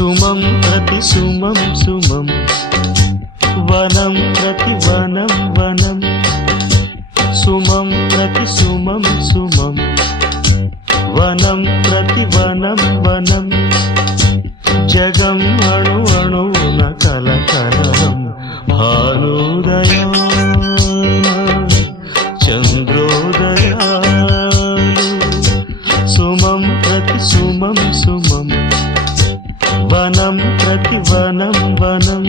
సుమం ప్రతి సుమం సుమం వనం ప్రతి వనం వనం సుమం ప్రతి సుమం సుమం వనం ప్రతి వనం వనం జగం అణు అణువున కలకలం భానుదయాన చంద్రోదయాలు సుమం ప్రతి సుమం సుమం వనం ప్రతి వనం వనం